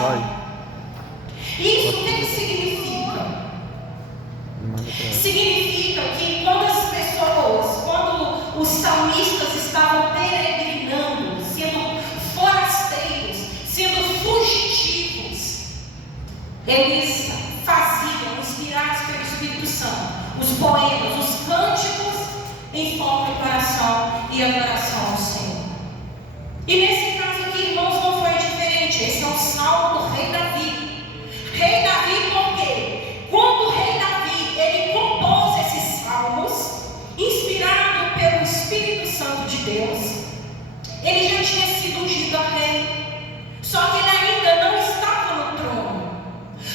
salmo. Isso o que significa? Significa que quando os salmistas estavam peregrinando, sendo forasteiros, sendo fugitivos, eles faziam, inspirados pelo Espírito Santo, os poemas, os cânticos em forma de oração e adoração ao Senhor. E nesse caso aqui, irmãos, não foi diferente. Esse é o salmo do rei Davi. Rei Davi, por quê? Quando o rei Davi, ele compôs esses salmos, inspirado pelo Espírito Santo de Deus, ele já tinha sido ungido a rei. Só que ele ainda não estava no trono,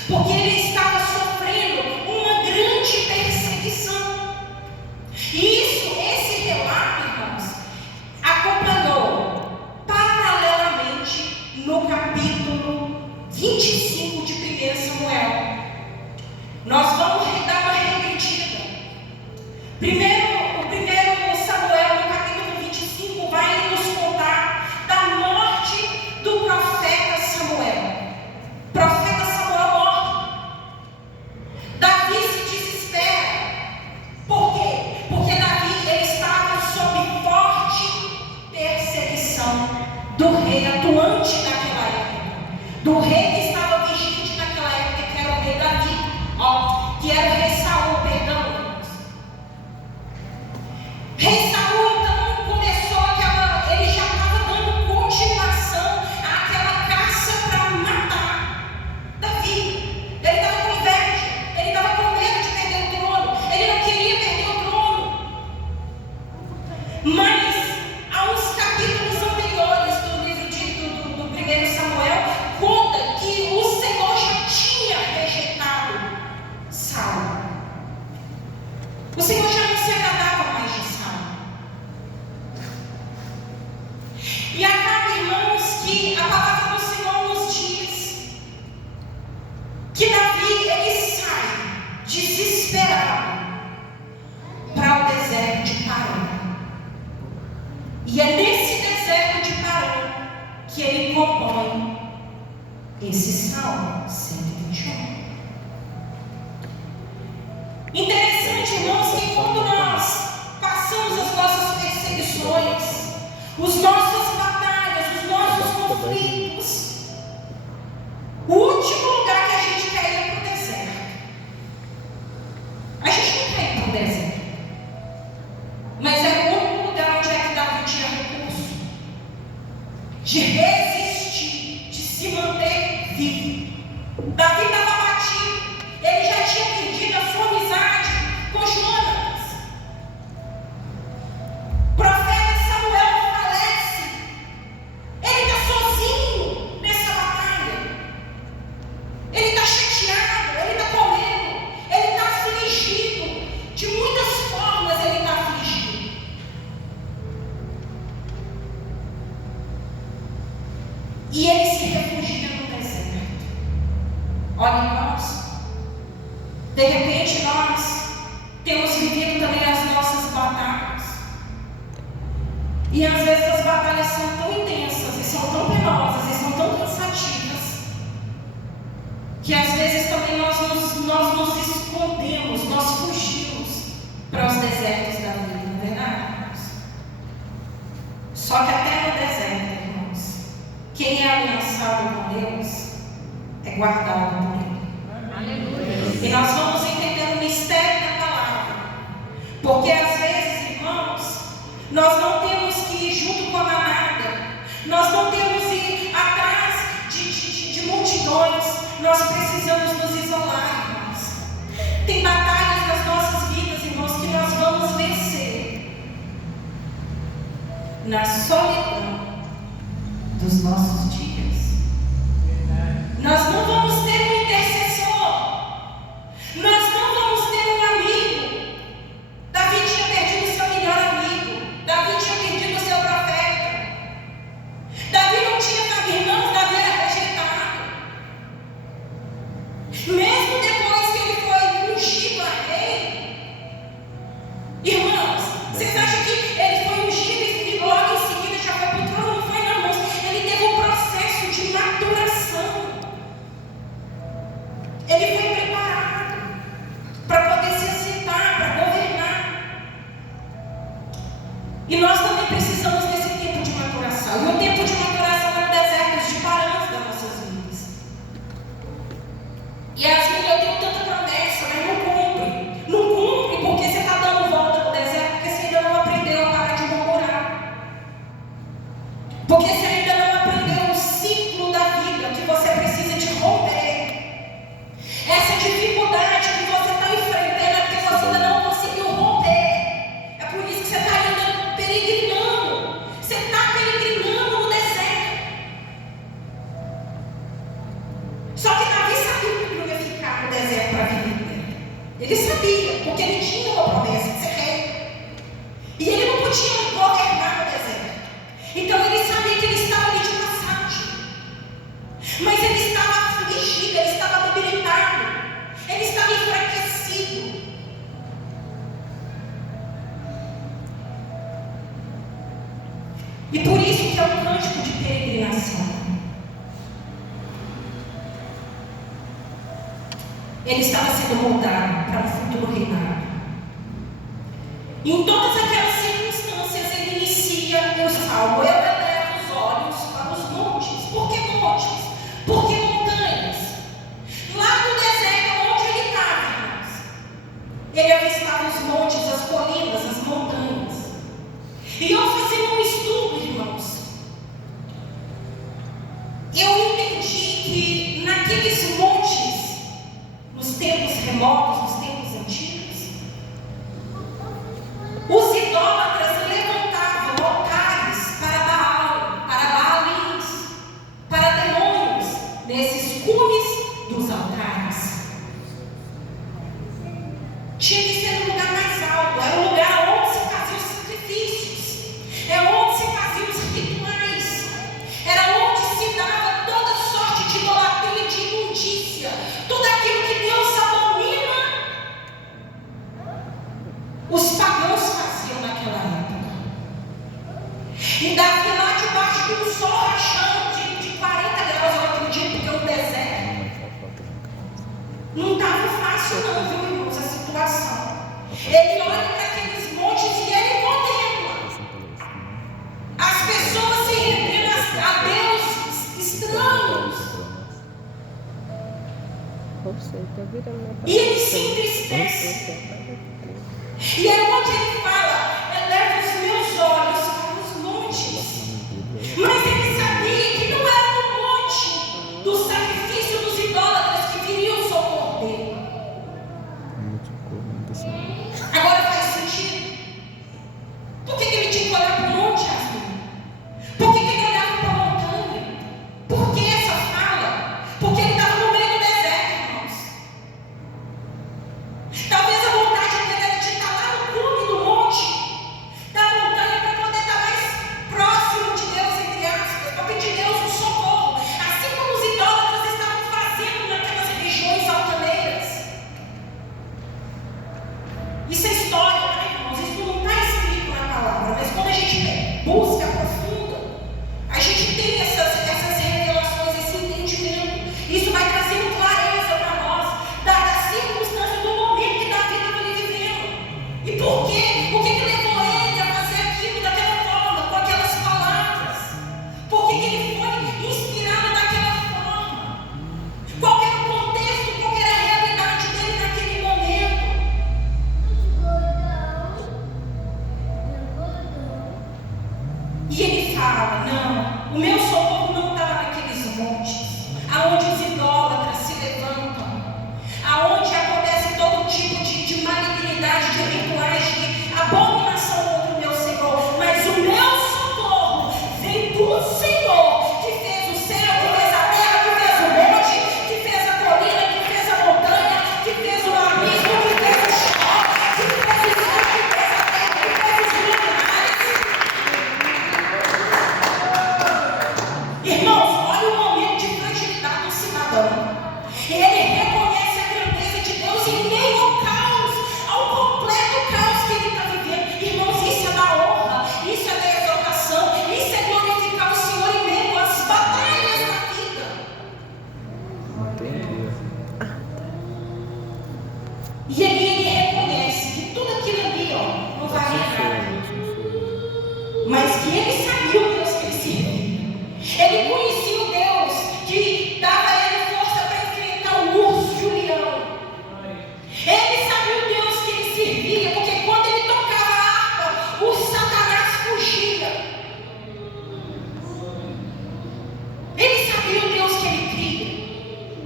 porque ele estava sofrendo uma grande perseguição. E esse relato, irmãos, acompanhou paralelamente no capítulo 25 de 1 Samuel. Nós vamos dar uma repetida. O primeiro Samuel, no capítulo 25, vai nos contar da morte do profeta Samuel. O profeta Samuel morre. Davi se desespera. Por quê? Porque Davi, ele estava sob forte perseguição do rei atuante naquela época, do rei que estava vigente naquela época, que era o rei Davi, que era o rei Saul, perdão. Rei Saul então começou ele já estava dando continuação àquela caça para matar Davi. Ele estava com inveja, ele estava com medo de perder o trono, ele não queria perder o trono. Mas há uns capítulos anteriores do livro do 1 Samuel, conta que o Senhor já tinha rejeitado Saul. O Senhor já não se agradava mais de Saul. E acaba, irmãos, que a palavra do Senhor nos diz que Davi, ele sai desesperado para o deserto de Parã. E é nesse deserto de Parã que ele compõe esse Salmo 121. Interessante, irmãos, que quando nós passamos as nossas perseguições, os nossos batalhas, os nossos conflitos, o último lugar que a gente quer ir é para o deserto. A gente não quer ir para o deserto, mas é o único lugar onde é que Davi tinha recurso de resistir, de se manter vivo. Davi estava abatido, ele já tinha perdido a sua amizade com Jonas. O profeta Samuel falece, ele está sozinho nessa batalha, ele está chateado, ele está com medo, ele está afligido, de muitas formas ele está afligido. E ele se refugia no deserto. Olha, irmãos, de repente nós temos vivido também as nossas batalhas. E às vezes as batalhas são tão intensas, e são tão penosas, e são tão cansativas, que às vezes também nós nos escondemos, nós fugimos para os desertos da vida, não é verdade, irmãos? Só que até no deserto, irmãos, quem é aliançado com Deus é guardado por Ele. Aleluia. E nós vamos entender o mistério da palavra, porque às vezes, irmãos, nós não temos que ir junto com a manada, nós não temos que ir atrás de multidões, nós precisamos nos isolar, irmãos. Tem batalhas nas nossas vidas, irmãos, que nós vamos vencer na solidão dos nossos dias. Nós não vamos ter um intercessor, nós não vamos ter um amigo. Davi tinha perdido o seu melhor amigo, Davi tinha perdido o seu profeta, Davi não tinha irmãos, Davi era rejeitado. Mesmo depois que ele foi ungido a rei, irmãos, vocês acham que ele foi ungido e logo em seguida já sabia, porque ele tinha uma promessa de ser rei. E ele não podia governar no deserto. Então ele sabia que ele estava ali de passagem. Mas ele estava afligido, ele estava debilitado, ele estava enfraquecido. E por isso que é um cântico de peregrinação. Ele estava sendo moldado para o futuro reinado. E em todas aquelas circunstâncias ele inicia o salmo: eu elevo os olhos para os montes. Por que montes? Porque montanhas. Lá no deserto onde ele estava, irmãos, ele avistava os montes, as colinas, as montanhas. E eu fazendo um estudo, irmãos, eu entendi que naqueles montes, nos tempos remotos, nos tempos antigos, os idólatras levantavam altares para Baal, para Baalins, para demônios, nesses cumes dos altares. Tinha que ser um lugar mais alto, era um lugar onde se faziam os sacrifícios, é onde se faziam os rituais, era onde se dava toda sorte de idolatria, de imundícia, tudo aquilo que Deus abomina. Os pagãos faziam naquela época. E Davi lá debaixo de um sol rachando de 40 graus, eu acredito, porque o deserto não estava fácil não, viu, irmãos, a situação. Ele olha para aqueles montes e ele contempla as pessoas se rendendo a deuses estranhos. E ele se entristece. E é onde ele fala: eleva os meus olhos para os montes. Mas ele sabia que não era no monte do sacrifício dos idólatras que viria o socorro dele. Agora faz sentido? Por que ele tinha que olhar para o monte, Yasmin? Por que ele olhava para a montanha? Por que essa fala? Porque ele estava no meio do deserto, irmãos. Talvez a vontade dele era de estar lá no cume do monte, da montanha, para poder estar mais próximo de Deus, entre aspas, para pedir Deus um socorro, assim como os idólatras estavam fazendo naquelas regiões altaneiras. Isso é história, né, irmãos? Isso não está escrito na palavra, mas quando a gente busca, aprofunda, a gente tem essas revelações, esse entendimento. Isso vai trazendo clareza para nós da circunstância, do momento que Davi estava ali vivendo. E por quê? O que levou ele a fazer aquilo daquela forma, com aquelas palavras? Por que ele foi inspirado daquela forma? Qual era o contexto, qual era a realidade dele naquele momento? E ele fala: não, o meu socorro não estava naqueles montes, aonde os idólatras se levantam, aonde acontece todo tipo de malignidade, de rituais, de abominação contra o meu Senhor. Mas o meu socorro vem do Senhor, que fez o céu, que fez a terra, que fez o monte, que fez a colina, que fez a montanha, que fez o abismo, que fez o chão, que fez o céu, que fez a terra, que fez os luminares. Irmãos, olha o momento de fragilidade do cidadão. Ele reconhece a grandeza de Deus em meio ao caos, ao completo caos que ele está vivendo. Irmãos, isso é da honra, isso é da exaltação, isso é glorificar o Senhor em meio às batalhas da vida. Entendi. E ele reconhece que tudo aquilo ali, não valia nada, mas que ele sabia o Deus que ele servia. Ele conhecia o Deus que dava a ele força para enfrentar o urso e o leão. Ele sabia o Deus que ele servia, porque quando ele tocava a harpa, o Satanás fugia. Ele sabia o Deus que ele cria.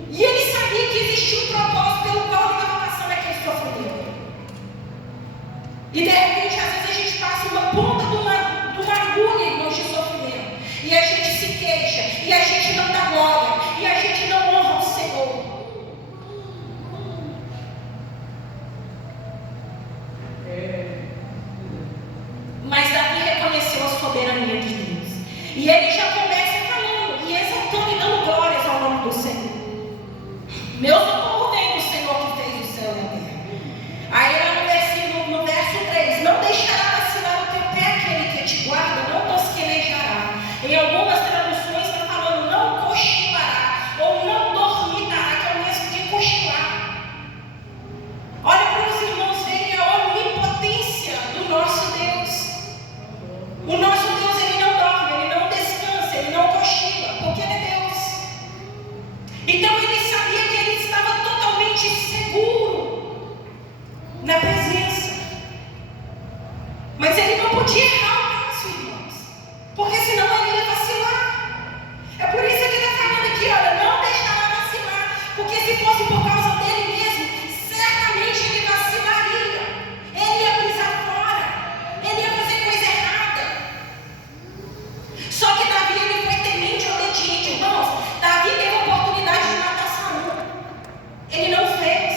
E ele sabia que existia um propósito pelo qual ele estava passando aquele sofrimento. E de repente, às vezes, a gente passa uma ponta de uma agulha, irmãos, de sofrimento. E a gente se queixa, e a gente não dá glória, e a gente não honra o Senhor. Então ele sabia que ele estava totalmente seguro na presença. Mas ele não podia errar o passo, irmãos, porque senão ele ia vacilar. É por isso que ele está falando aqui, olha, não deixará vacilar, porque se fosse por causa dele mesmo, certamente ele vacilaria, ele ia pisar fora, ele ia fazer coisa errada. Só que Davi, ele foi temente e obediente, irmãos. Davi teve a oportunidade de matar Saul, ele não fez.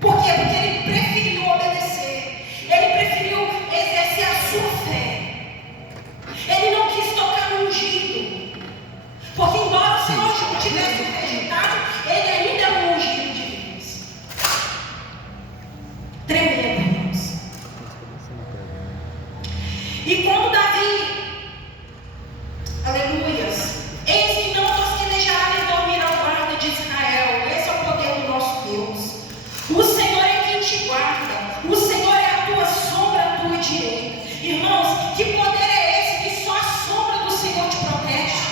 Por quê? Porque ele preferiu obedecer, ele preferiu exercer a sua fé, ele não quis tocar no ungido, porque embora o Senhor já tivesse o rejeitado, ele ainda é um ungido de Deus. Tremendo, irmãos. E quando Davi, aleluias, eis que não tosquenejará nem dormirá o guarda de Israel. Esse é o poder do nosso Deus. O Senhor é quem te guarda, o Senhor é a tua sombra, a tua direita. Irmãos, que poder é esse que só a sombra do Senhor te protege?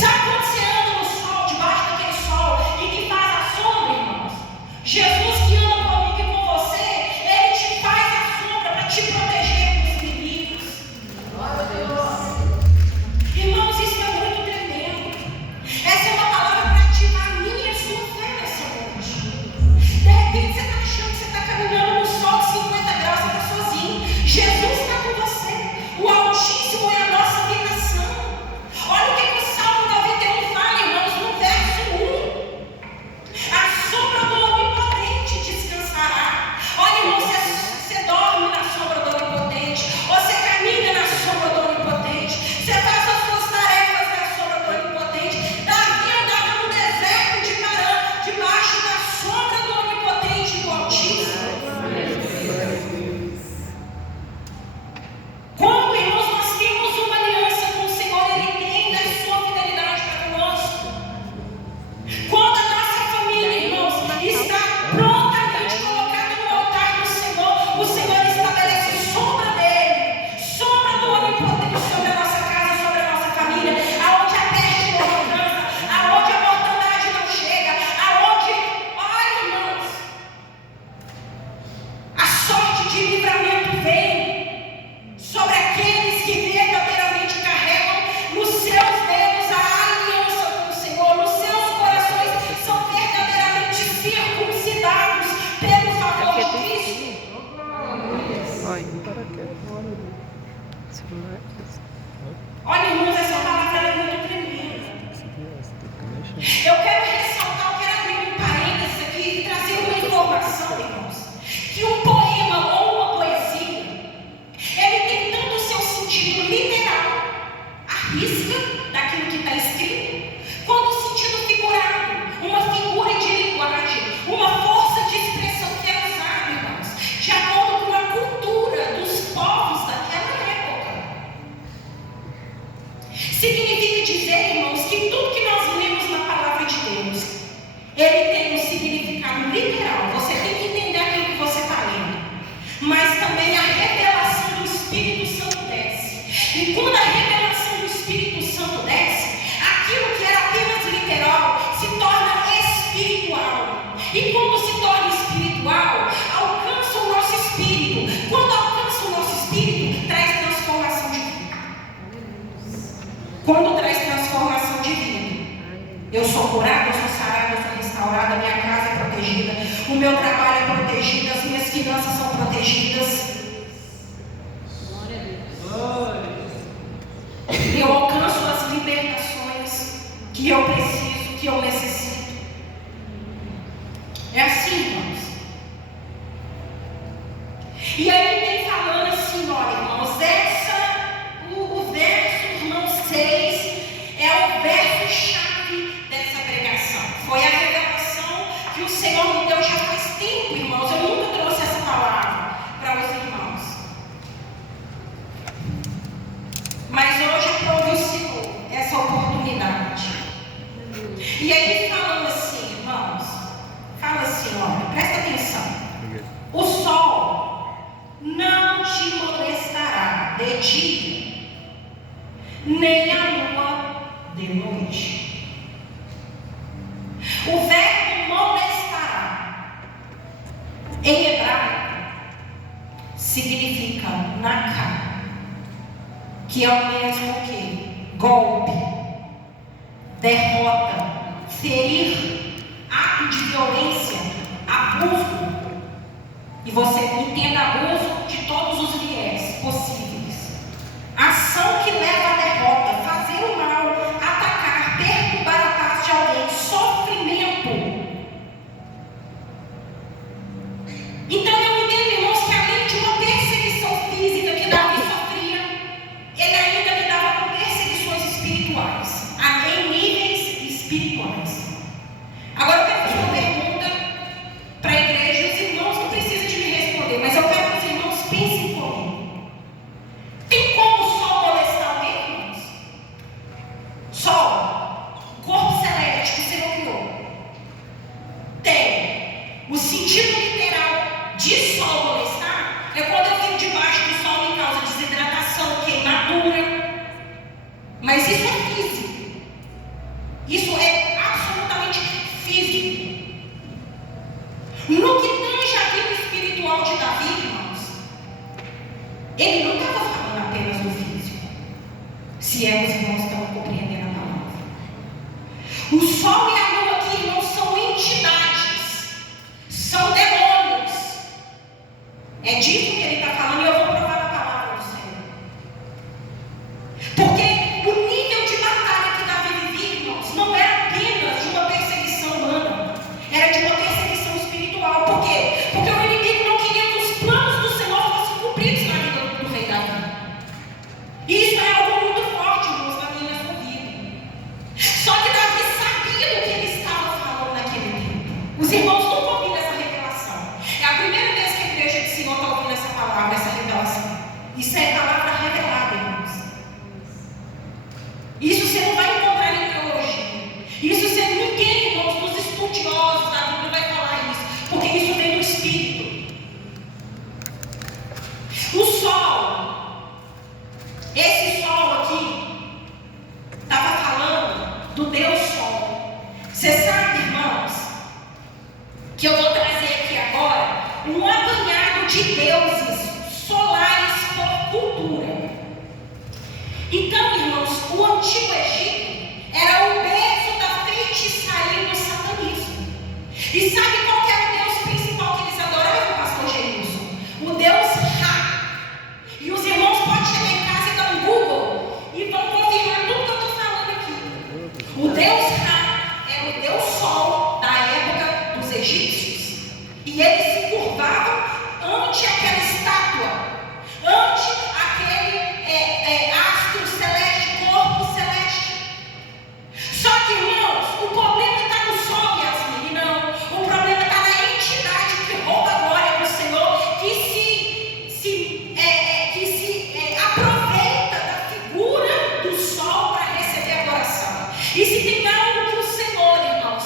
Sabe quando você anda no sol, debaixo daquele sol, e que faz a sombra, irmãos? Jesus que anda comigo e com você, ele te faz a sombra para te proteger dos inimigos. Irmãos, isso é muito tremendo. Essa é uma palavra para ativar a minha e a sua fé nessa noite. De repente você está achando que você está caminhando no sol de 50 graus, você está sozinho. Jesus está com você. O Altíssimo é a nossa habitação. Olha o que o Salmo 91 fala, irmãos, no verso 1. A sombra do Onipotente descansará. Olha, irmão, você dorme na sombra do Onipotente, você caminha na sombra do Onipotente, você faz as suas tarefas na sombra do Onipotente. Davi andava no deserto de Parã, debaixo da sombra do Onipotente e do Altíssimo. Quando, irmãos, nós temos uma aliança com o Senhor, Ele tem a sua fidelidade para conosco. Quando a nossa família, irmãos, está prontamente colocada no altar do Senhor, o Senhor estabelece sombra dele, sombra do Onipotente sobre a nossa casa, sobre a nossa família, aonde a peste não alcança, aonde a mortandade não chega, aonde, olha, irmãos, a sorte de livramento vem sobre aqueles que verdadeiramente carregam nos seus dedos a aliança com o Senhor, nos seus corações são verdadeiramente circuncidados pelo favor de Cristo. Olha, irmãos, essa palavra é muito tremenda. Eu quero ressaltar, eu quero abrir um parênteses aqui e trazer uma informação, irmãos, que um poema ou uma poesia, ele tem tanto o seu sentido literal, a risca daquilo que está escrito, quanto o sentido figurado, uma figura de linguagem, uma força de expressão que é usada, irmãos, de acordo com a cultura dos povos daquela época. Significa dizer, irmãos, que tudo que nós lemos na palavra de Deus, ele tem um significado literal. Você tem que entender aquilo que você está lendo, mas também a revelação do Espírito Santo desce. E quando a revelação do Espírito Santo desce, aquilo que era apenas literal se torna espiritual. E quando se torna espiritual, alcança o nosso espírito. Quando alcança o nosso espírito, traz transformação de vida. Quando traz transformação de vida, eu sou curada, eu sou sarada, eu sou restaurada, a minha casa é protegida, o meu trabalho é protegido, as minhas finanças são protegidas. Eu alcanço as libertações que eu preciso, que eu necessito. É assim, irmãos. E aí vem falando assim, olha, irmãos, o verso, irmãos, 6 é o verso-chave dessa pregação. Foi a revelação que o Senhor me deu já faz tempo, irmãos. Eu nunca trouxe essa palavra para os irmãos. Mas hoje aprove o Senhor essa oportunidade. E aí falando assim, irmãos, fala assim, olha, presta atenção. O sol não te molestará de dia, nem a lua de noite. significa nakar, que é o mesmo que golpe, derrota, ferir, ato de violência, abuso. E você entenda abuso de todos os viés possíveis. Ação que leva à derrota, fazer o mal, atacar, perturbar a paz de alguém, sofrimento. Então eu entendo, irmãos, que além de uma perseguição física que Davi sofria, ele ainda lidava com perseguições espirituais, em níveis espirituais. Agora eu quero fazer uma pergunta para a igreja, e os irmãos não precisam de me responder, mas eu quero que os irmãos pensem comigo. Tem como o sol molestar alguém, irmãos? Sol, corpo celeste que o Senhor criou. Tem. O sentido literal de sol molestar é quando eu fico debaixo do sol me causa desidratação, queimadura. Mas isso é físico. Isso é absolutamente físico. No que tange a vida espiritual de Davi, irmãos, ele não estava falando apenas do físico. Se os irmãos estão compreendendo a palavra. O sol e a lua aqui, irmãos, são entidades, são demônios. É disso que ele está falando, e eu vou provar a palavra do Senhor. Porque o nível de batalha que Davi vivia, irmãos, não era apenas de uma perseguição humana, era de uma perseguição espiritual. Por quê? Porque o inimigo não queria que os planos do Senhor fossem cumpridos na vida do rei Davi. E isso é algo muito forte, irmãos, na minha e na sua vida. Só que Davi sabia do que ele estava falando naquele tempo. Os irmãos nunca ouviram essa revelação. É a primeira vez que a igreja do Senhor está ouvindo essa palavra, essa revelação. Isso é palavra revelada, irmãos. Isso você não vai encontrar em hoje. Isso ninguém, irmãos, dos estudiosos da Bíblia vai falar isso, porque isso vem do Espírito. O sol, esse sol aqui, estava falando do Deus Sol. Você sabe, irmãos, que eu vou trazer aqui agora um apanhado de deuses solares por cultura. Então, irmãos, o Antigo Egito era o berço da feitiçaria e do satanismo. E sabe qual que era o Deus principal que eles adoravam, pastor Geilson? O Deus Ra. E os irmãos podem chegar em casa e dar um Google e vão confirmar tudo que eu estou falando aqui. O Deus Ra era o Deus Sol da época dos egípcios. E eles se curvavam ante aquela estátua, ante aquele astro celeste, corpo celeste. Só que, irmãos, o problema está no sol, Yasmin, e não. O problema está na entidade que rouba a glória do Senhor, que se aproveita da figura do sol para receber a adoração. E se tem algo que o Senhor, irmãos,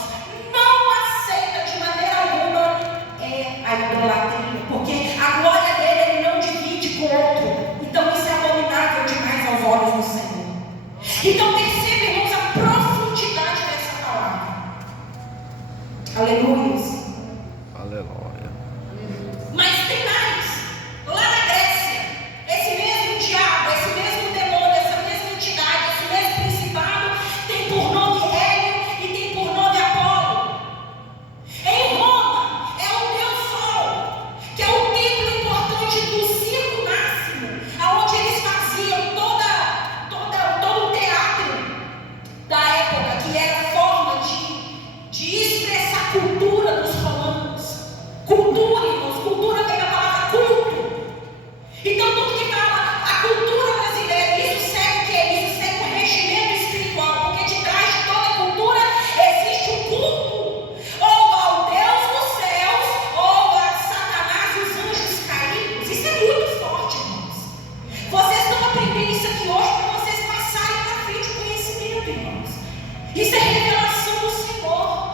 não aceita de maneira alguma, é a idolatria, porque a glória dele ele não divide com outro. Então isso é abominável demais aos olhos do Senhor. Então perceba, irmãos, a profundidade dessa palavra. Aleluia. Aleluia. Mas tem mais. Lá na Grécia, esse mesmo diabo, esse mesmo demônio, essa mesma entidade, esse mesmo principado tem por nome Hélio e tem por nome Apolo. Em Roma é o Deus Sol, que é o templo importante do circo máximo, aonde eles faziam todo o teatro da época, que era forma de expressar a cultura dos romanos. Cultura, irmãos, cultura vem da palavra culto. Então tudo que fala a cultura brasileira, isso serve o quê? Isso serve um regimento espiritual, porque de trás de toda cultura existe um culto, ou ao Deus dos céus, ou a Satanás e os anjos caídos. Isso é muito forte, irmãos. Vocês estão aprendendo isso aqui hoje para vocês passarem para frente o conhecimento, irmãos. Isso é revelação do Senhor.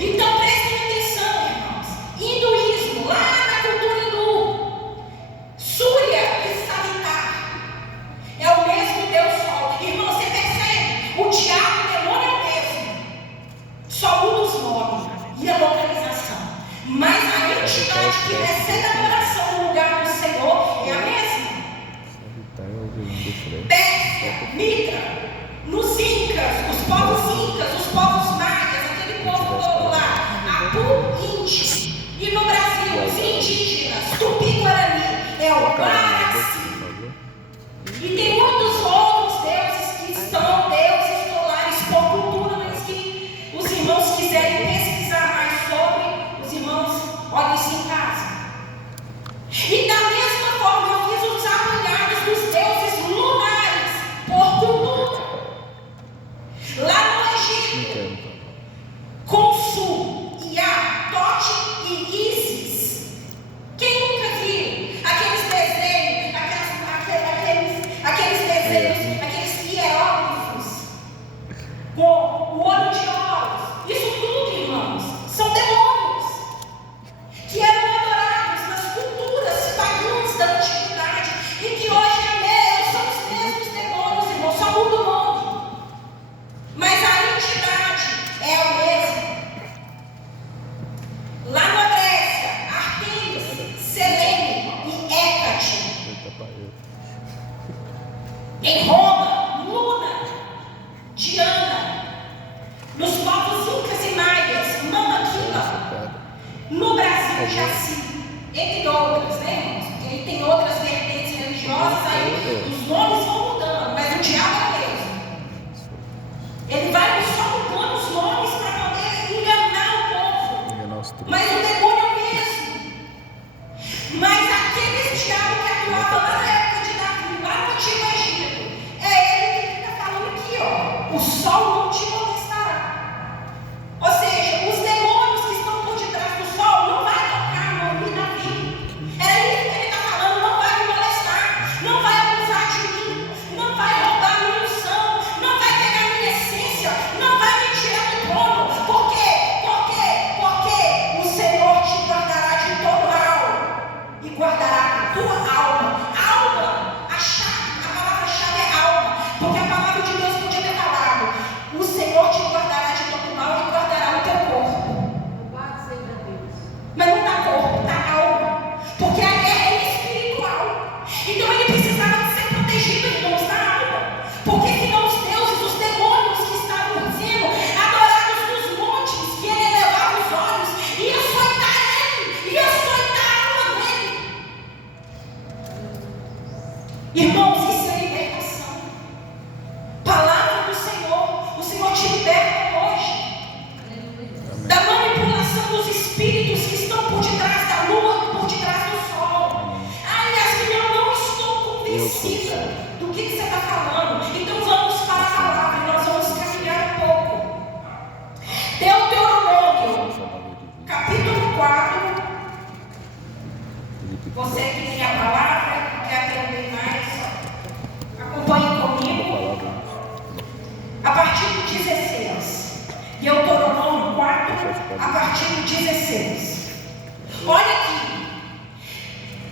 Então prestem atenção, irmãos. Hinduísmo, lá na cultura hindu, Súria e Savitar é o mesmo Deus Sol. Irmão, você percebe? O diabo, o demônio é o mesmo, só muda os nomes e a localização. Mas a entidade que recebe a adoração no lugar do Senhor Tuti. E no Brasil, os indígenas, Tupi-Guarani, é o Guaraci. E tem muitos outros deuses que são deuses solares por cultura, mas que os irmãos quiserem pesquisar mais sobre, os irmãos olhem isso em casa. E da mesma forma eu fiz os apanhados dos deuses lunares por cultura. Lá no Egito, Khonsu, Iá, Tote e Ísis. Quem nunca viu aqueles desenhos, aqueles hieróglifos com o olho de Horus? Isso tudo, irmãos, são demônios que eram adorados nas culturas pagãs da antiguidade e que hoje são os mesmos demônios, irmãos, só muda o nome. Mas a entidade é a mesma. Lá na Grécia, Artemis, Selene e Hécate. Em Roma, Luna, Diana. Nos povos incas e maias, Mama Quila. No Brasil, Jaci. Entre outras, né, irmãos? Porque aí tem outras vertentes religiosas, aí os nomes vão mudando, mas o diabo é o mesmo. Ele vai só mudando os nomes para poder enganar o povo. Mas o demônio é o mesmo. Mas aquele diabo que atuava lá na época de Davi, lá no Antigo Egito, é ele que está falando aqui, ó. O sol não te molestará. Ou seja, os demônios que estão por detrás do sol não vai tocar no nome de Davi. É isso que ele está falando, não vai me molestar, não vai abusar de mim, não vai roubar minha unção, não vai pegar minha essência, não vai me tirar do trono. Por quê? Porque o Senhor te guardará de todo mal e guardará a tua alma. Alma, a palavra-chave é alma, porque a palavra de Deus podia ter falado: o Senhor te guardará de todo mal e guardará o teu corpo. Mas não está corpo, está alma, porque a guerra é espiritual. Então ele precisava de ser protegido, irmãos, da alma, porque senão os deuses, os demônios que estavam sendo adorados nos montes, que ele elevava os olhos e ia açoitar ele, ia açoitar a alma dele. Irmãos, isso é libertação. Palavra do Senhor, o Senhor te liberta hoje da manipulação dos espíritos que estão por detrás da lua, por detrás do sol. Ai, Yasmin, eu não estou convencida do que você está falando. Então vamos para a palavra e nós vamos caminhar um pouco. Deuteronômio, capítulo 4. Você que tem a palavra, quer aprender mais, acompanhe comigo. A partir do 16. Deuteronômio 4, a partir do 16. Olha aqui.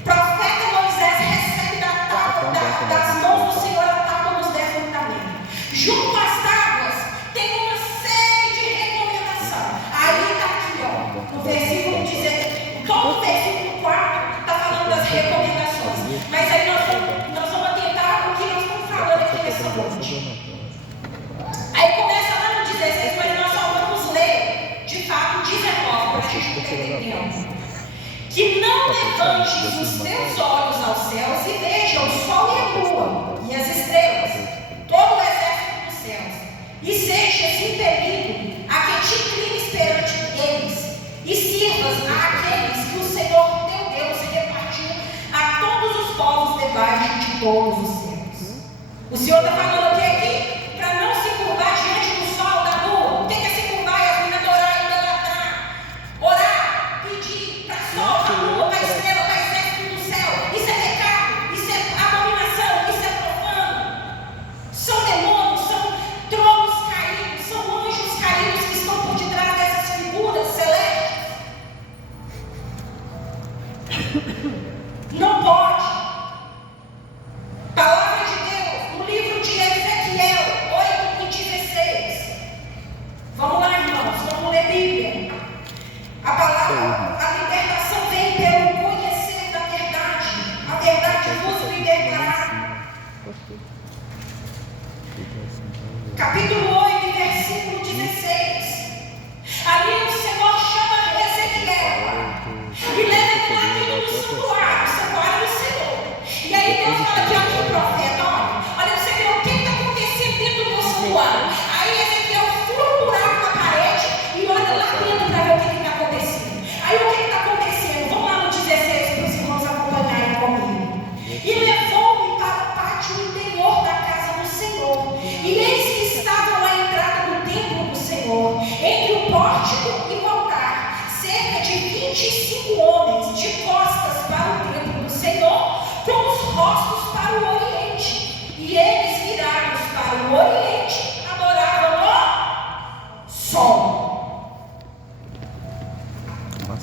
Profeta Moisés recebe das mãos do Senhor a tábua dos 10 mandamentos. Junto às tábuas tem uma série de recomendações. Aí está aqui, ó, no versículo 16. Todo o versículo 4 está falando das recomendações. Mas aí nós vamos atentar o que nós estamos falando aqui nessa noite. Aí começa lá no 16, mas nós só vamos ler, de fato, 19, para a gente ter tempo. Que não levantes os teus olhos aos céus e veja o sol e a lua, e as estrelas, todo o exército dos céus, e sejas impelido a que te inclines perante eles, e sirvas àqueles que o Senhor teu Deus repartiu a todos os povos debaixo de todos os céus. O Senhor está falando aqui para não se curvar diante do sol, da lua. O que é se curvar? É adorar e idolatrar, orar, pedir para sol, para lua, para estrela, para exército do céu. Isso é pecado, isso é abominação, isso é profano. São demônios, são tronos caídos, são anjos caídos que estão por detrás dessas figuras celestes. Não pode. Palavra de Deus, no livro de Ezequiel. entre o pórtico e o altar, cerca de 25 homens, de costas para o templo do Senhor, com os rostos para o oriente. E eles, virados para o oriente, adoravam o sol.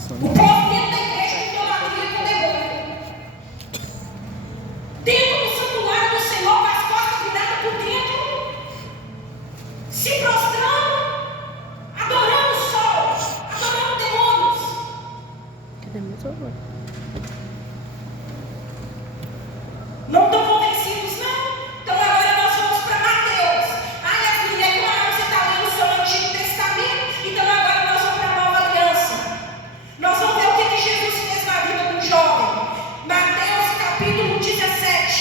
O povo dentro da igreja com idolatria e com demônio. Dentro do santuário do Senhor, com as costas viradas por dentro, se prostrando, adorando o sol, adorando demônios. Não estão convencidos, não? Então agora nós vamos para Mateus. As mulheres, claro, você está lendo só o Antigo Testamento, então agora nós vamos para a Nova Aliança. Nós vamos ver o que Jesus fez na vida do jovem. Mateus capítulo 17.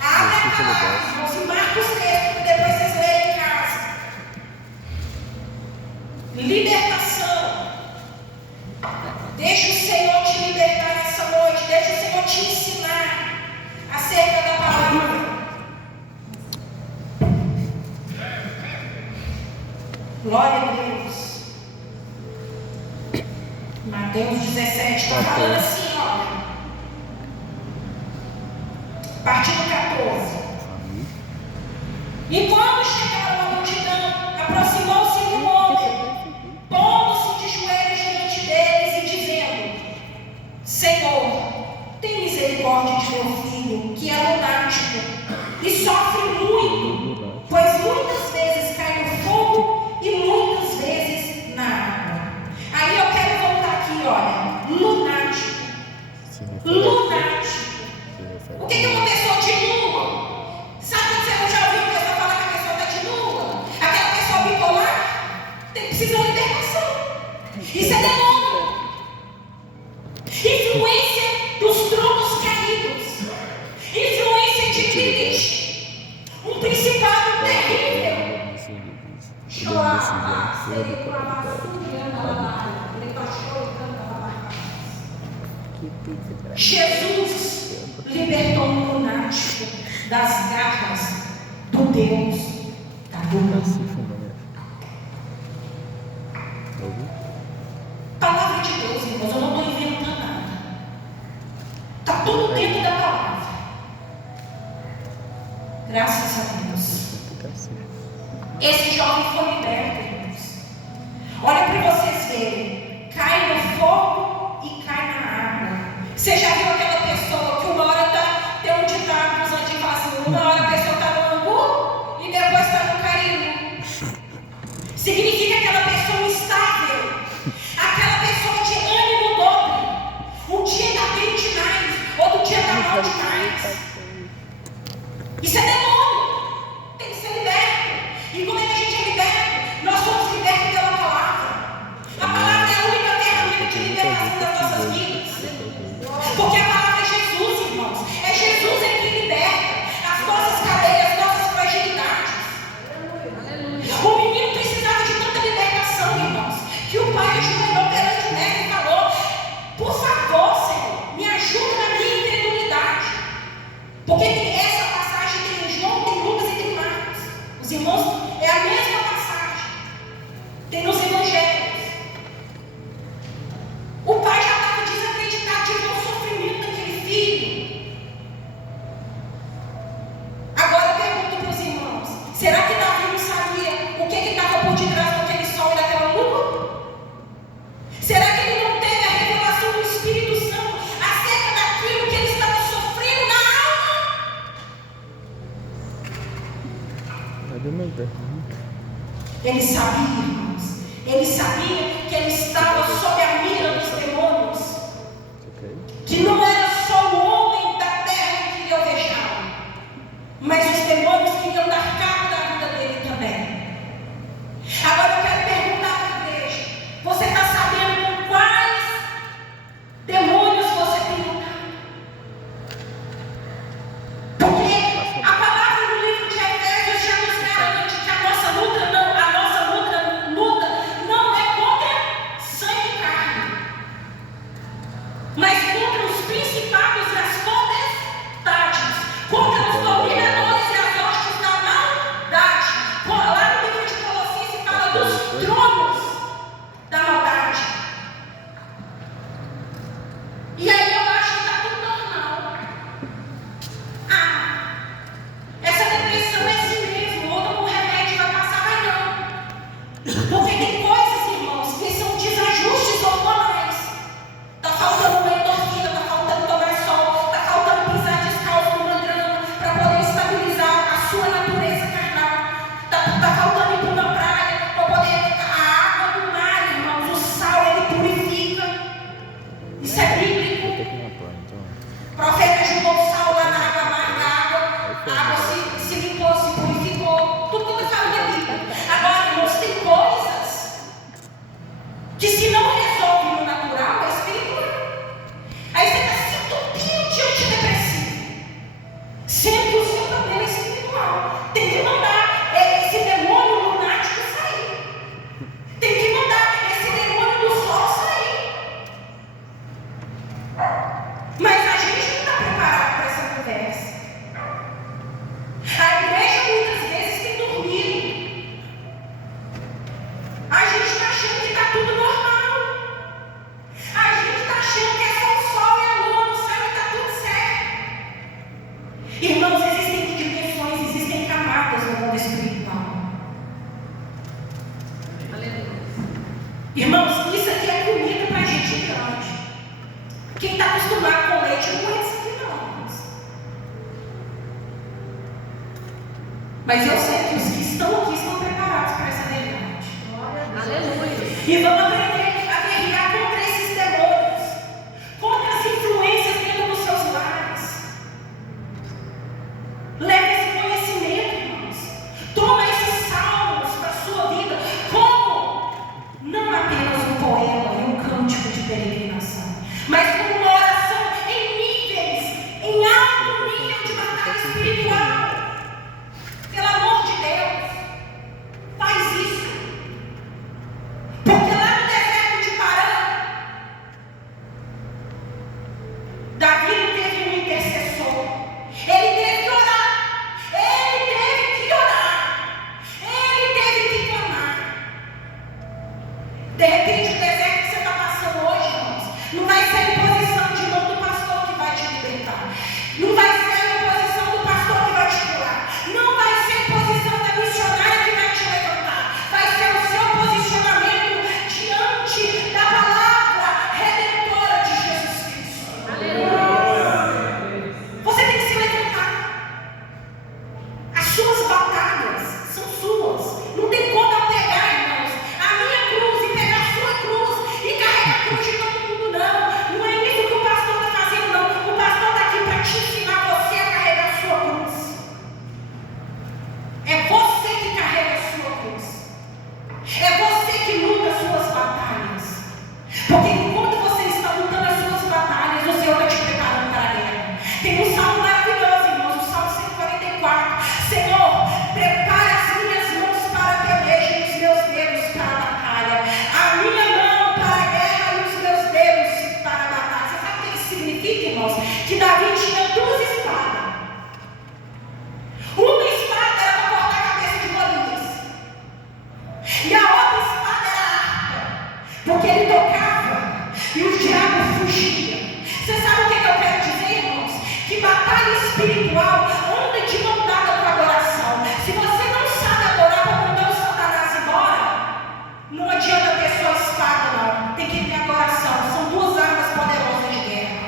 Abre a palavra, irmãos, e marca os textos, depois vocês leem em casa. Libertação. Deixa o Senhor te libertar nessa noite. Deixa o Senhor te ensinar acerca da palavra. Glória a Deus. Mateus 17 está falando assim, olha. A partir do 14. E quando chegaram a multidão, aproximou-se um homem, pondo-se de joelhos diante deles e dizendo: Senhor, tem misericórdia de meu filho, que é lunático e sofre muito, pois muitas vezes cai no fogo e muitas vezes na água. Aí eu quero voltar aqui, olha, lunático. Lunático. O que é uma pessoa de lua? Sabe quando você já ouviu a pessoa falar que a pessoa está de lua? Aquela pessoa bipolar precisa de libertação. Isso é demônio. Influência dos tronos caídos. Influência de Lilith. Um principado terrível. Jesus libertou um lunático das garras do Deus da lua. Palavra de Deus, irmãos, eu não estou inventando nada. Está tudo dentro da palavra. Graças a Deus. Esse jovem foi liberto, irmãos. Olha para vocês verem. Cai no fogo e cai na água. Você já viu aquela pessoa que uma hora tem um ditado nos antigos assim, uma hora a pessoa está no angu e depois está no carinho. Significa aquela pessoa instável, aquela pessoa de ânimo dobre. Um dia está bem demais, outro dia está mal demais. Isso é demônio. Tem que ser liberto. E como é que a gente é liberto? Nós somos libertos pela palavra. A palavra é a única ferramenta de libertação das nossas vidas. Porque a palavra é Jesus, irmãos. É Jesus que liberta as nossas cadeias, as nossas fragilidades. O menino precisava de tanta libertação, irmãos, que o pai ajoelhou perante o mestre e falou: por favor, Senhor, me ajuda na minha incredulidade. Porque essa passagem tem em João, tem Lucas e tem Marcos. Os irmãos, é a mesma passagem. Tem nos evangelhos. O pai já estava desacreditado de ver o sofrimento daquele filho. Agora eu pergunto para os irmãos: será que Davi não sabia o que estava por detrás daquele sol e daquela lua? Será que ele não teve a revelação do Espírito Santo acerca daquilo que ele estava sofrendo na alma? Ele sabia, irmãos. Ele sabia que ele estava sob a mira dos demônios. Que não era só o homem da terra que queria alvejá-lo, mas os demônios queriam dar cabo da vida dele também. Agora eu quero perguntar para a igreja: você está sabendo com quais demônios você tem lutado? Porque a palavra no livro de Efésios já nos garante que a nossa luta não é contra sangue e carne, mas contra os príncipes Irmãos, isso aqui é comida para gente grande. Quem está acostumado com leite não é isso aqui não, irmãos. Mas eu sei que os que estão aqui estão preparados para essa realidade. Aleluia. E vamos aprender a guerrear contra esses demônios, contra as influências dentro dos seus lares. Leve esse conhecimento, irmãos. Toma esses salmos para a sua vida como não apenas um poema e um cântico de peregrinação, mas como uma oração em níveis, em alto nível de batalha espiritual. Pelo amor de Deus, faz isso. Porque lá no deserto de Parã, Davi não teve um intercessor. Ele teve que orar. Ele teve que orar. Ele teve que clamar. De repente, o deserto que você está passando hoje, irmãos, não vai ser a imposição de mão do pastor que vai te libertar. Não vai ser a imposição do pastor que vai te curar. Não vai ser a imposição da missionária que vai te levantar. Vai ser o seu posicionamento diante da palavra redentora de Jesus Cristo. Você tem que se levantar. As suas batalhas são suas. Não tem como eu pegar, irmãos, a minha cruz e pegar a sua cruz e carregar a cruz de todo mundo, não. Não é isso que o pastor está fazendo, não. O pastor está aqui para te ensinar você a carregar a sua cruz. É você que carrega a sua cruz. É você que luta as suas batalhas. Porque enquanto você está lutando as suas batalhas, o Senhor está te preparando para a guerra. Tem um salmo maravilhoso, irmãos, o salmo 144. Senhor, prepara as minhas mãos para a peleja e os meus dedos para a batalha. A minha mão para a guerra e os meus dedos para a batalha. Você sabe o que isso significa, irmãos? Que Davi tinha duas espadas. Uma espada era para cortar a cabeça de Golias. E a outra espada era a harpa. Porque ele tocava e o diabo fugia. Você sabe o que eu quero dizer, irmãos? Que batalha espiritual anda de mão dada com a adoração. Se você não sabe adorar para mandar o Satanás embora, não adianta ter sua espada, não. Tem que ter adoração. São duas armas poderosas de guerra.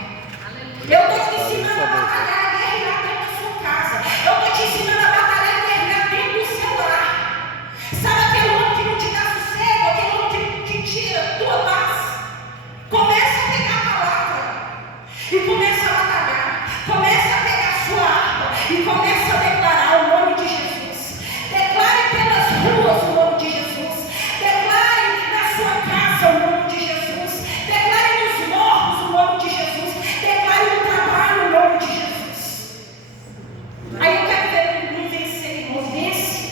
Eu estou te ensinando a batalhar, a guerrear dentro da sua casa. Eu estou te ensinando a batalhar, a guerrear dentro do seu lar. Sabe aquele homem que não te dá sossego, aquele homem que tira a tua paz? Começa a pegar a palavra e começa a batalhar. Começa a pegar a sua arma e começa a declarar o nome de Jesus. Declare pelas ruas o nome de Jesus. Declare na sua casa o nome de Jesus. Declare nos morros o nome de Jesus. Declare no trabalho o nome de Jesus. Aí eu quero ver não vencer, irmãos. Vence.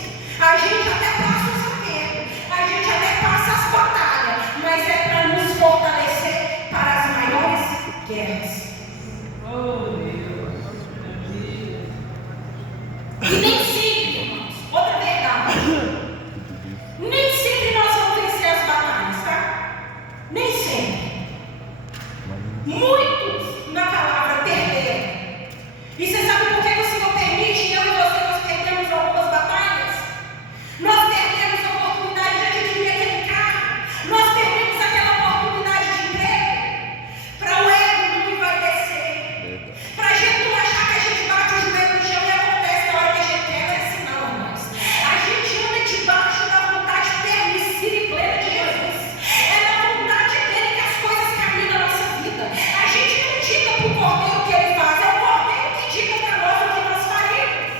A gente até passa os apertos, a gente até passa as batalhas, mas é para nos fortalecer para as maiores guerras. E nem sempre, irmãos, outra verdade, nem sempre nós vamos vencer as batalhas, tá? Nem sempre. Muitos na palavra perderam. E você sabe por que o Senhor permite eu e você nós perdemos algumas batalhas? Nós perdemos a oportunidade de adquirir aquele carro. Nós perdemos aquela oportunidade de emprego. Para o ego não envaidecer. Para a gente não achar que a gente bate o joelho no chão e acontece na hora que a gente quer. É assim não, irmãos. A gente anda debaixo da vontade permissiva e plena de Jesus. É na vontade dele que as coisas caminham na nossa vida. A gente não diga para o cordeiro o que ele faz. É o cordeiro que diga para nós o que nós faremos.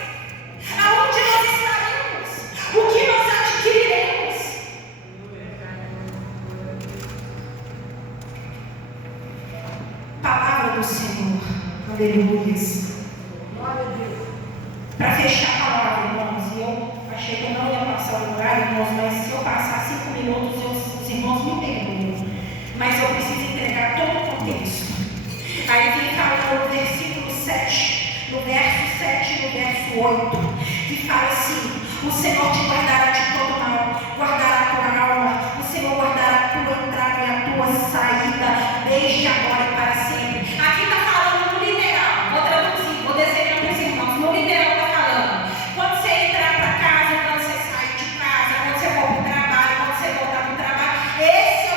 Aonde nós estaremos. O que nós adquiriremos. Palavra do Senhor. Aleluia. Para fechar a palavra, irmãos, e eu achei que eu não ia passar o lugar, irmãos, mas se eu passar 5 minutos, os irmãos me perdoam. Mas eu preciso entregar todo o contexto. Aí vem falando no versículo 7, no verso 7 e no verso 8, que fala assim: o Senhor te guardará de todo mal, guardará a tua alma, o Senhor guardará a tua entrada e a tua saída, desde agora e para sempre. Aqui está falando no literal, vou traduzir, vou desenhar para os irmãos. No literal está falando: quando você entrar para casa, quando você sair de casa, quando você for para o trabalho, quando você voltar para o trabalho, esse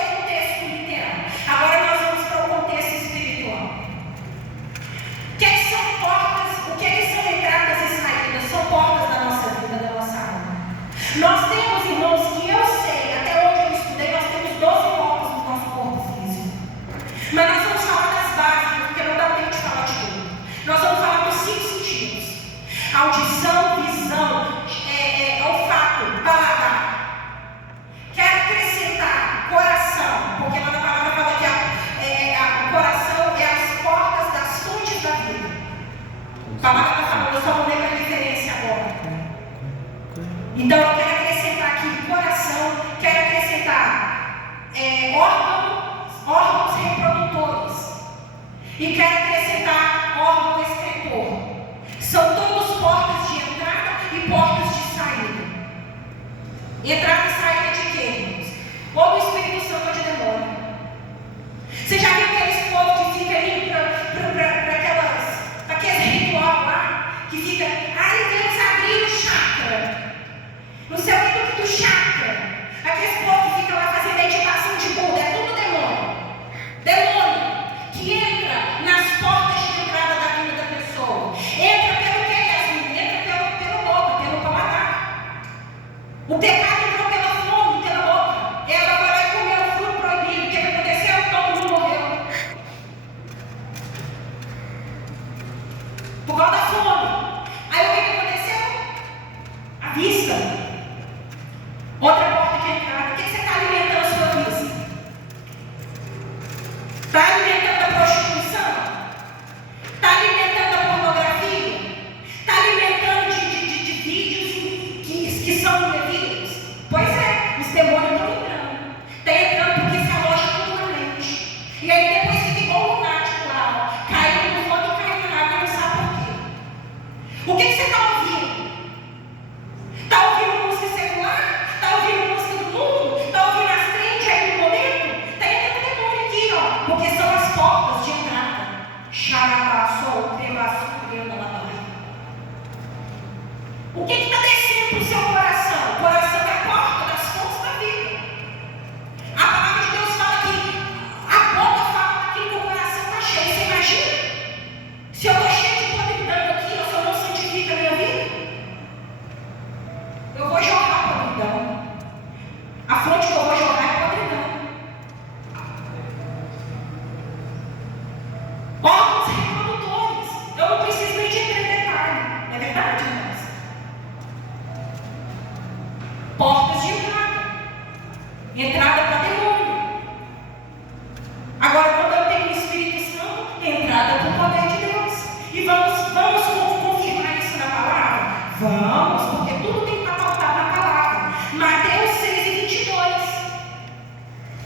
Entrada e saída de quê, irmãos? Ou do Espírito Santo ou de demônio. Você já viu aqueles povos que fica indo para aquele ritual lá? Que fica, ai Deus abriu o chakra. Não sei o que do chakra. Aqueles povos que ficam lá fazendo meditação de Buda. É tudo demônio. Demônio que entra nas portas de entrada da vida da pessoa. Entra pelo que, Yasmin? Entra pela boca, pelo paladar. O pecado entrou pela fome, pela boca. Ela vai lá e comeu o fruto proibido. O que aconteceu? Todo mundo morreu. Por causa da fome. Aí o que aconteceu? A vista. Outra porta de entrada. O que você está alimentando a sua vista? Está alimentando a prostituição? Está alimentando a pornografia? Está alimentando de vídeos que são indevidos? Pois é, os demônios estão entrando. Está entrando porque se aloja tudo na mente. E aí depois fica igual um lunático lá, caindo no fogo e caindo na água, não sabe por quê. O que você está ouvindo? Está ouvindo música secular? Está ouvindo música do mundo? Está ouvindo as trends aí no momento? Está entrando demônio aqui, ó. Porque são as portas de entrada. Xarabaçou, trebaçou, trebaçou. O que está descendo para o seu coração? O coração é a porta das fontes da vida. A palavra de Deus fala que a boca fala daquilo que o coração está cheio. Você imagina? Se eu estou cheio de podridão aqui, se eu não santifico a minha vida, eu vou jogar podridão. A fonte que eu vou jogar é podridão. Órgãos reprodutores. Eu não preciso nem de entrar em detalhe. É verdade, irmãos? Portas de entrada. Entrada para demônio. Agora, quando eu tenho o Espírito Santo, entrada para o poder de Deus. E vamos confirmar isso na palavra? Vamos, porque tudo tem que estar pautado na palavra. Mateus 6:22.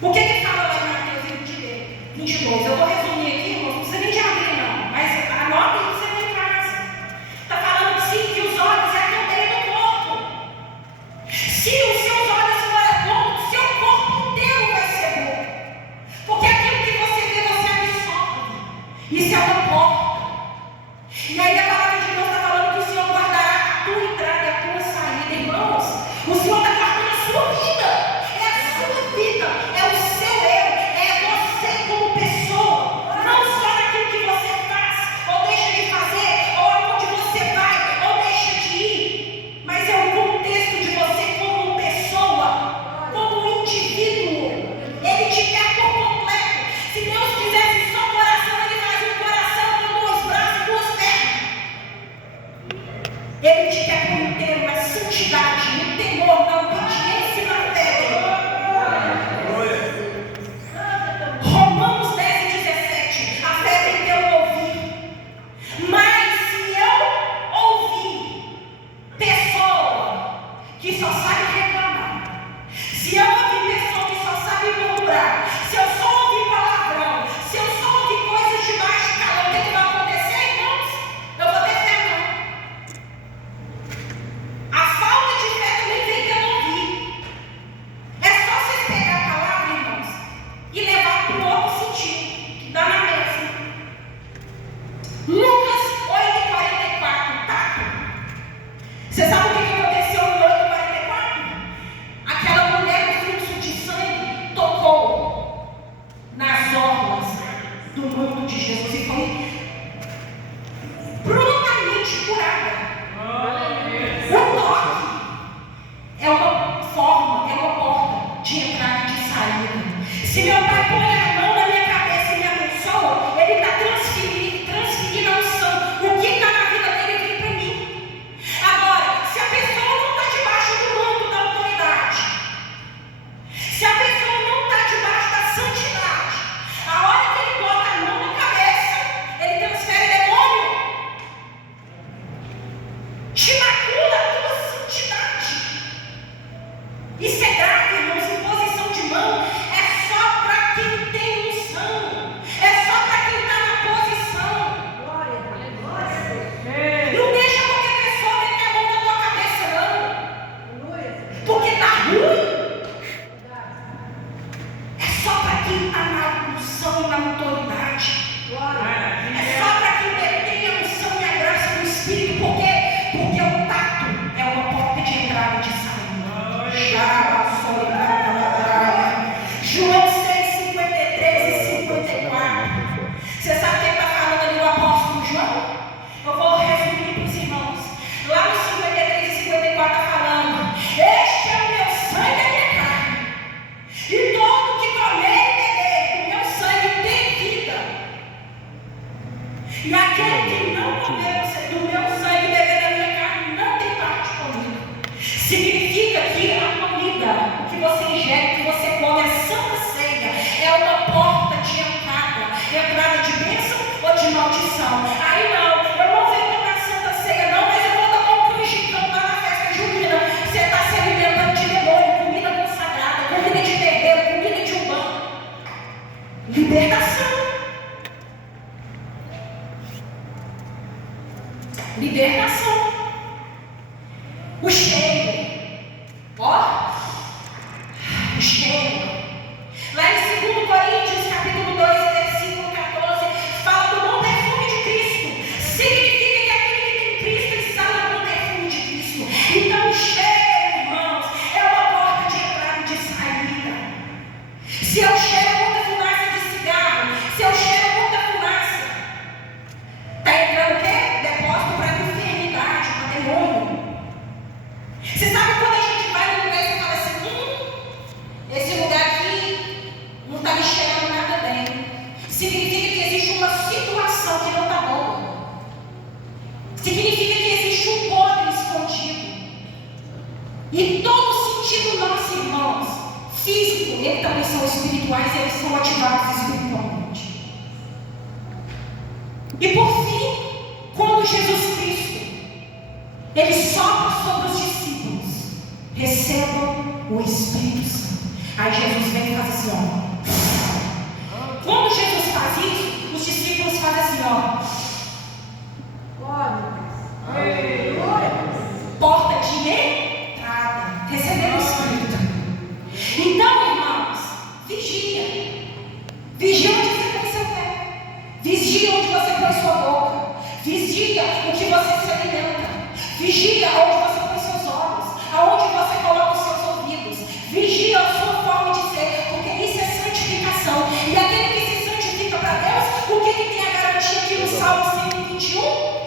O que fala lá em Mateus 22? Eu vou resumir aqui, irmãos, não precisa nem de abrir não, mas anota aí para você ver em casa. Está falando sim que os olhos é a candeia do corpo. Se os seus olhos forem bons, seu corpo inteiro vai ser bom. Porque aquilo que você vê, você absorve. Isso é uma porta. E aí a palavra de Deus está falando que o Senhor guardará a tua entrada e a tua saída, irmãos. O Senhor está guardando a sua vida. É a sua vida. É o seu eu. É você como pessoa. Não só naquilo que você faz, ou deixa de fazer, ou aonde você vai, ou deixa de ir. Mas é o contexto de você como pessoa, como indivíduo. Ele te quer por completo. Se Deus quisesse só coração, Ele faz um coração com 2 braços e 2 pernas. Ele te quer por inteiro, na santidade, no temor, na obediência e na fé. Romanos 10:17. A fé vem pelo ouvir. Mas se eu ouvir pessoa que só sabe reclamar, se eu ouvir pessoa que só sabe murmurar, se eu só ouvir palavrão, se eu só ouvir coisas de baixo calão, o que vai acontecer, irmãos? Eu vou ter fé não. A falta de fé também vem pelo ouvir. É só vocês pegar a palavra, irmãos, e levar para o outro sentido, que dá na mesma. Lucas 8:44, tá? Você sabe o que aconteceu no 8:44? Aquela mulher do fluxo de sangue tocou nas orlas do manto de Jesus e foi brutamente curada. O toque é uma forma, é uma porta de entrada e de saída. Se meu pai põe a mão na minha cabeça e me abençoa, ele está transferindo a unção. O que está na vida dele vem para mim. Agora, se a pessoa não está debaixo do manto da autoridade, se a pessoa não está debaixo da santidade, a hora que ele bota a mão na cabeça, ele transfere demônio. Te macula a tua santidade. Isso é grave, irmãos. Imposição de mão é só para quem tem unção. É só para quem está na posição. Não deixa qualquer pessoa meter a mão na tua cabeça, não. Porque está ruim. maldição. Aí não, eu não venho tomar Santa Ceia não, mas eu vou tomar um canjicão lá na festa junina. Você está se alimentando de demônio, comida consagrada, comida de terreiro, comida de umbanda. Libertação. Libertação. O cheiro. Ó. O cheiro. Lá em 2 Coríntios, capítulo 2, versículo 14, fala do bom perfume de Cristo. Significa que aquele que tem Cristo exala o bom perfume de Cristo. Então o cheiro, irmãos, é uma porta de entrada e de saída. Se eu cheiro muita fumaça de cigarro, se eu cheiro muita fumaça, está entrando o quê? Depósito para enfermidade, para demônio. Você sabe quando a gente vai num lugar e você fala assim, esse lugar aqui não está me cheirando nada bem. Significa que existe uma situação que não está boa. Significa que existe um podre escondido. E todo sentido nosso, irmãos, físico, eles também são espirituais, eles são ativados espiritualmente. E por fim, quando Jesus Cristo, ele sopra sobre os discípulos, recebam o Espírito Santo. Aí Jesus vem e faz assim, ó. Quando Jesus faz isso, os discípulos fazem assim, ó. Porta de entrada. Recebendo o Espírito. Então, irmãos, vigia. Vigia onde você põe seu pé. Vigia onde você põe sua boca. Vigia o que você se alimenta. Vigia onde você põe seus olhos. Aonde você coloca os seus ouvidos. Vigia a sua forma de ser. Porque isso é santificação. E aquele que se santifica para Deus, o que tem a garantia aqui no Salmo 121?